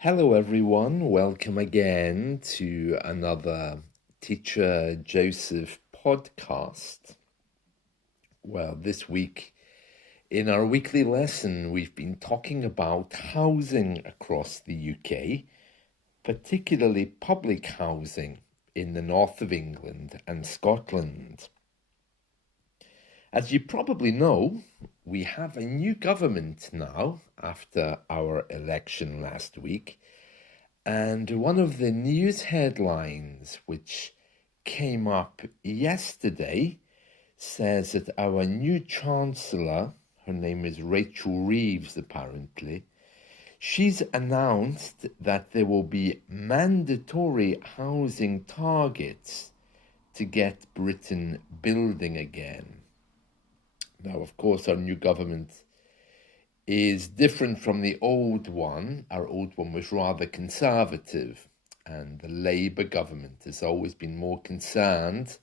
Hello, everyone. Welcome again to another Teacher Joseph podcast. Well, this week in our weekly lesson, we've been talking about housing across the UK, particularly public housing in the north of England and Scotland. As you probably know, we have a new government now after our election last week. And one of the news headlines which came up yesterday says that our new Chancellor, her name is Rachel Reeves apparently, she's announced that there will be mandatory housing targets to get Britain building again. Now, of course, our new government is different from the old one. Our old one was rather conservative, and the Labour government has always been more concerned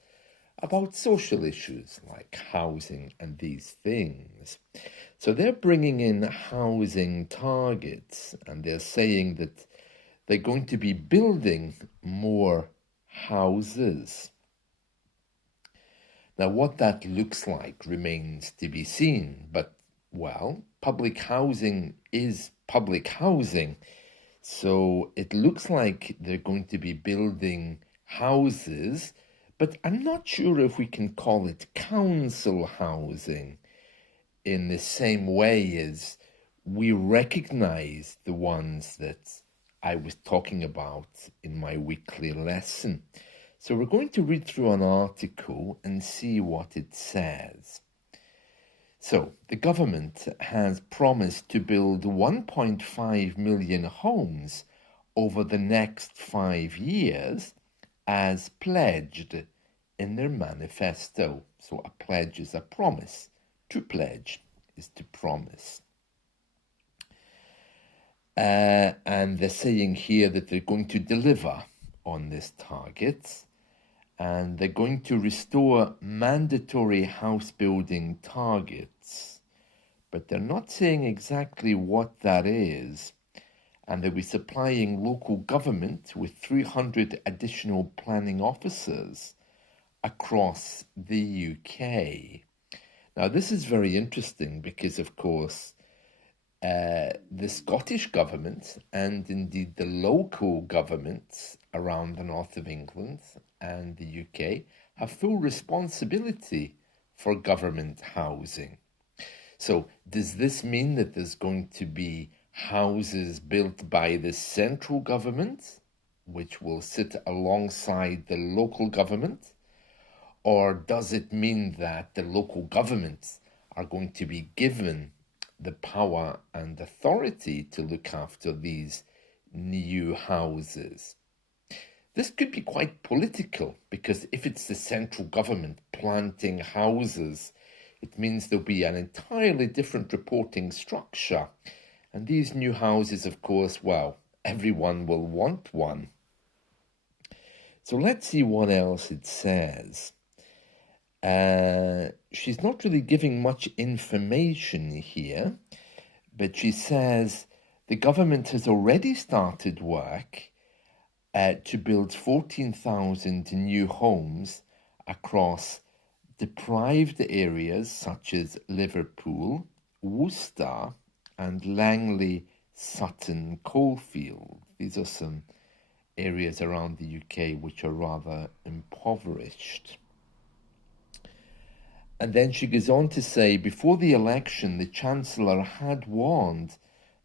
about social issues like housing and these things. So they're bringing in housing targets, and they're saying that they're going to be building more houses. Now, what that looks like remains to be seen, but, well, public housing is public housing, so it looks like they're going to be building houses, but I'm not sure if we can call it council housing in the same way as we recognize the ones that I was talking about in my weekly lesson. So we're going to read through an article and see what it says. So the government has promised to build 1.5 million homes over the next 5 years as pledged in their manifesto. So a pledge is a promise. To pledge is to promise. And they're saying here that they're going to deliver on this target. And they're going to restore mandatory house building targets, but they're not saying exactly what that is. And they'll be supplying local government with 300 additional planning officers across the UK. Now, this is very interesting because, of course, the Scottish government and indeed the local governments around the north of England and the UK have full responsibility for government housing. So does this mean that there's going to be houses built by the central government, which will sit alongside the local government? Or does it mean that the local governments are going to be given the power and authority to look after these new houses? This could be quite political, because if it's the central government planting houses, it means there'll be an entirely different reporting structure. And these new houses, of course, well, everyone will want one. So let's see what else it says. She's not really giving much information here, but she says the government has already started work to build 14,000 new homes across deprived areas such as Liverpool, Worcester, and Langley Sutton Coalfield. These are some areas around the UK which are rather impoverished. And then she goes on to say, before the election, the Chancellor had warned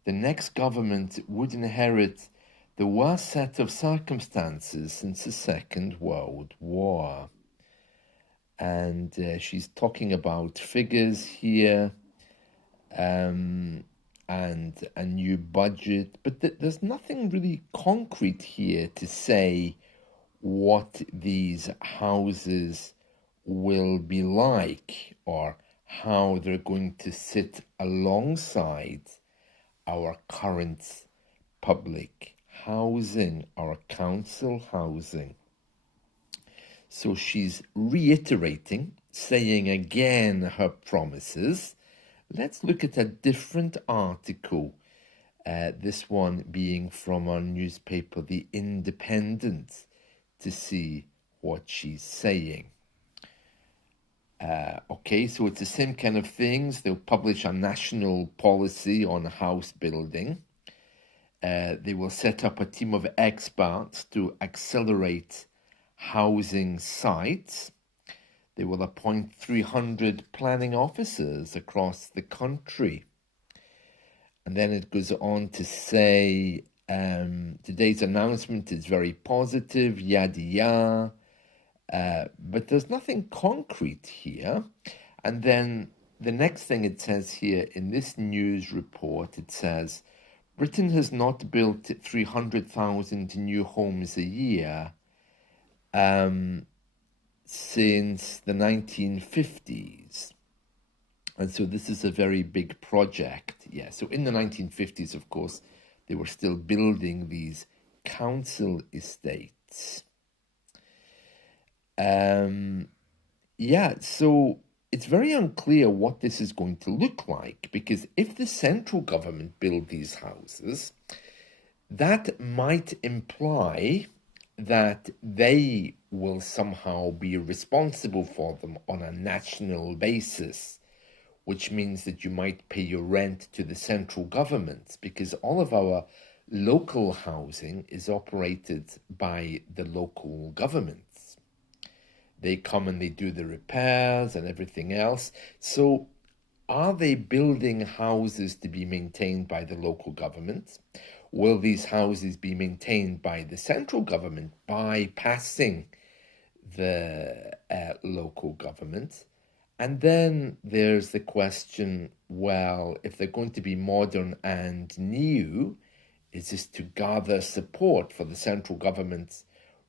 the next government would inherit the worst set of circumstances since the Second World War. And she's talking about figures here and a new budget, but there's nothing really concrete here to say what these houses will be like or how they're going to sit alongside our current public housing, our council housing. So she's reiterating, saying again her promises. Let's look at a different article This one being from our newspaper, The Independent, to see what she's saying. Okay, so it's the same kind of things. They'll publish a national policy on house building. They will set up a team of experts to accelerate housing sites. They will appoint 300 planning officers across the country. And then it goes on to say, today's announcement is very positive, yada yada. But there's nothing concrete here. And then the next thing it says here in this news report, it says, Britain has not built 300,000 new homes a year since the 1950s. And so this is a very big project. Yeah, so in the 1950s, of course, they were still building these council estates. Yeah, so it's very unclear what this is going to look like, because if the central government build these houses, that might imply that they will somehow be responsible for them on a national basis, which means that you might pay your rent to the central government, because all of our local housing is operated by the local governments. They come and they do the repairs and everything else. So are they building houses to be maintained by the local government? Will these houses be maintained by the central government bypassing the local government? And then there's the question, well, if they're going to be modern and new, is this to gather support for the central government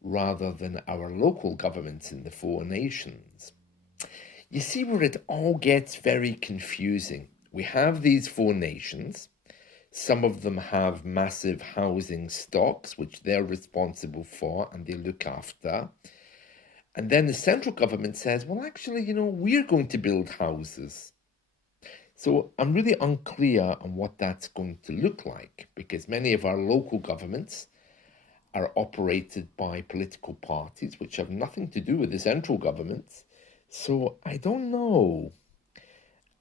rather than our local governments in the four nations? You see where it all gets very confusing. We have these four nations. Some of them have massive housing stocks, which they're responsible for and they look after. And then the central government says, well, actually, we're going to build houses. So I'm really unclear on what that's going to look like, because many of our local governments are operated by political parties which have nothing to do with the central government. So I don't know.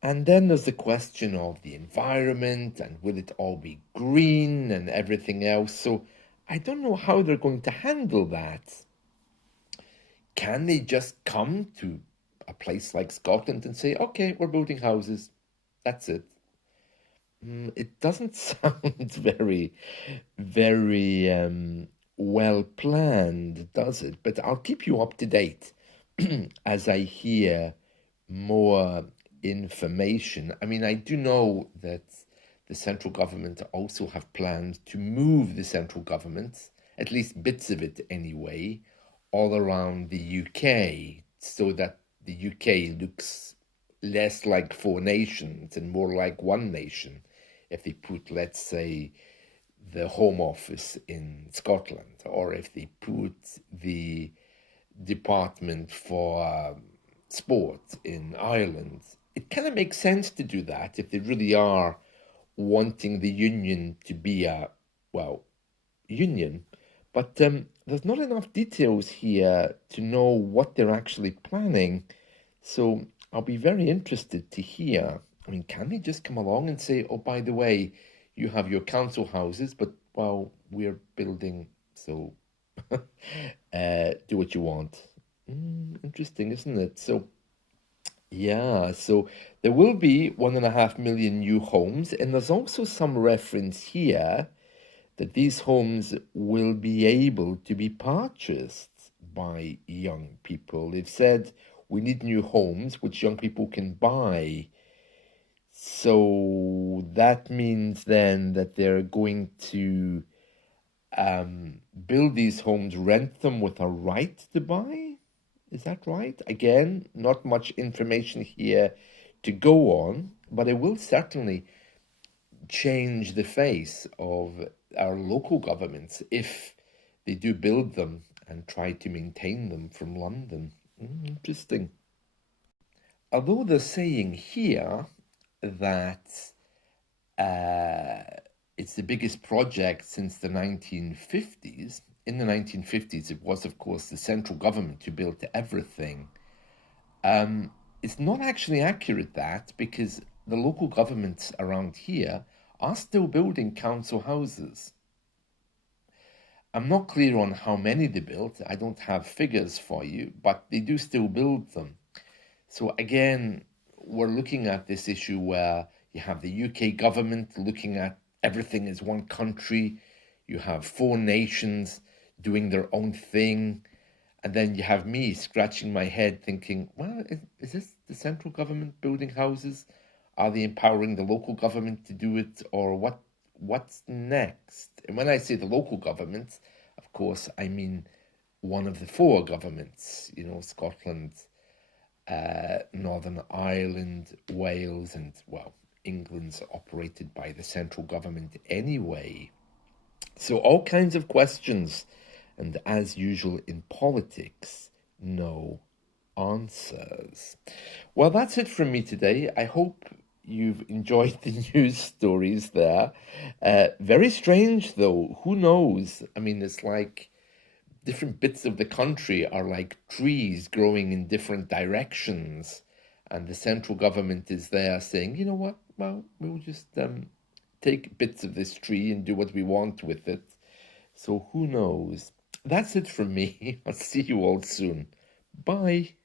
And then there's the question of the environment and will it all be green and everything else. So I don't know how they're going to handle that. Can they just come to a place like Scotland and say, okay, we're building houses, that's it? It doesn't sound very, very well planned, does it? But I'll keep you up to date as I hear more information. I mean, I do know that the central government also have planned to move the central government, at least bits of it anyway, all around the UK, so that the UK looks less like four nations and more like one nation. If they put, let's say, the Home Office in Scotland, or if they put the Department for Sport in Ireland, it kind of makes sense to do that if they really are wanting the union to be a, well, union. But there's not enough details here to know what they're actually planning. So I'll be very interested to hear. I mean, can they just come along and say, oh, by the way, you have your council houses, but, well, we're building, so do what you want. Interesting, isn't it? So, yeah, so there will be 1.5 million new homes, and there's also some reference here that these homes will be able to be purchased by young people. They've said we need new homes which young people can buy. So that means then that they're going to build these homes, rent them with a right to buy. Is that right? Again, not much information here to go on, but it will certainly change the face of our local governments if they do build them and try to maintain them from London. Interesting. Although they're saying here that It's the biggest project since the 1950s. In the 1950s, it was, of course, the central government who built everything. It's not actually accurate, that, because the local governments around here are still building council houses. I'm not clear on how many they built. I don't have figures for you, but they do still build them. So again, we're looking at this issue where you have the UK government looking at everything as one country, you have four nations doing their own thing, and then you have me scratching my head thinking, well, is this the central government building houses? Are they empowering the local government to do it, or what's next? And when I say the local government, of course, I mean one of the four governments, Scotland, Northern Ireland, Wales, and, well, England's operated by the central government anyway. So all kinds of questions, and as usual in politics, no answers. Well, that's it from me today. I hope you've enjoyed the news stories there. Very strange, though. Who knows? I mean, it's like different bits of the country are like trees growing in different directions, and the central government is there saying, you know what, well, we'll just take bits of this tree and do what we want with it. So who knows? That's it from me. I'll see you all soon. Bye.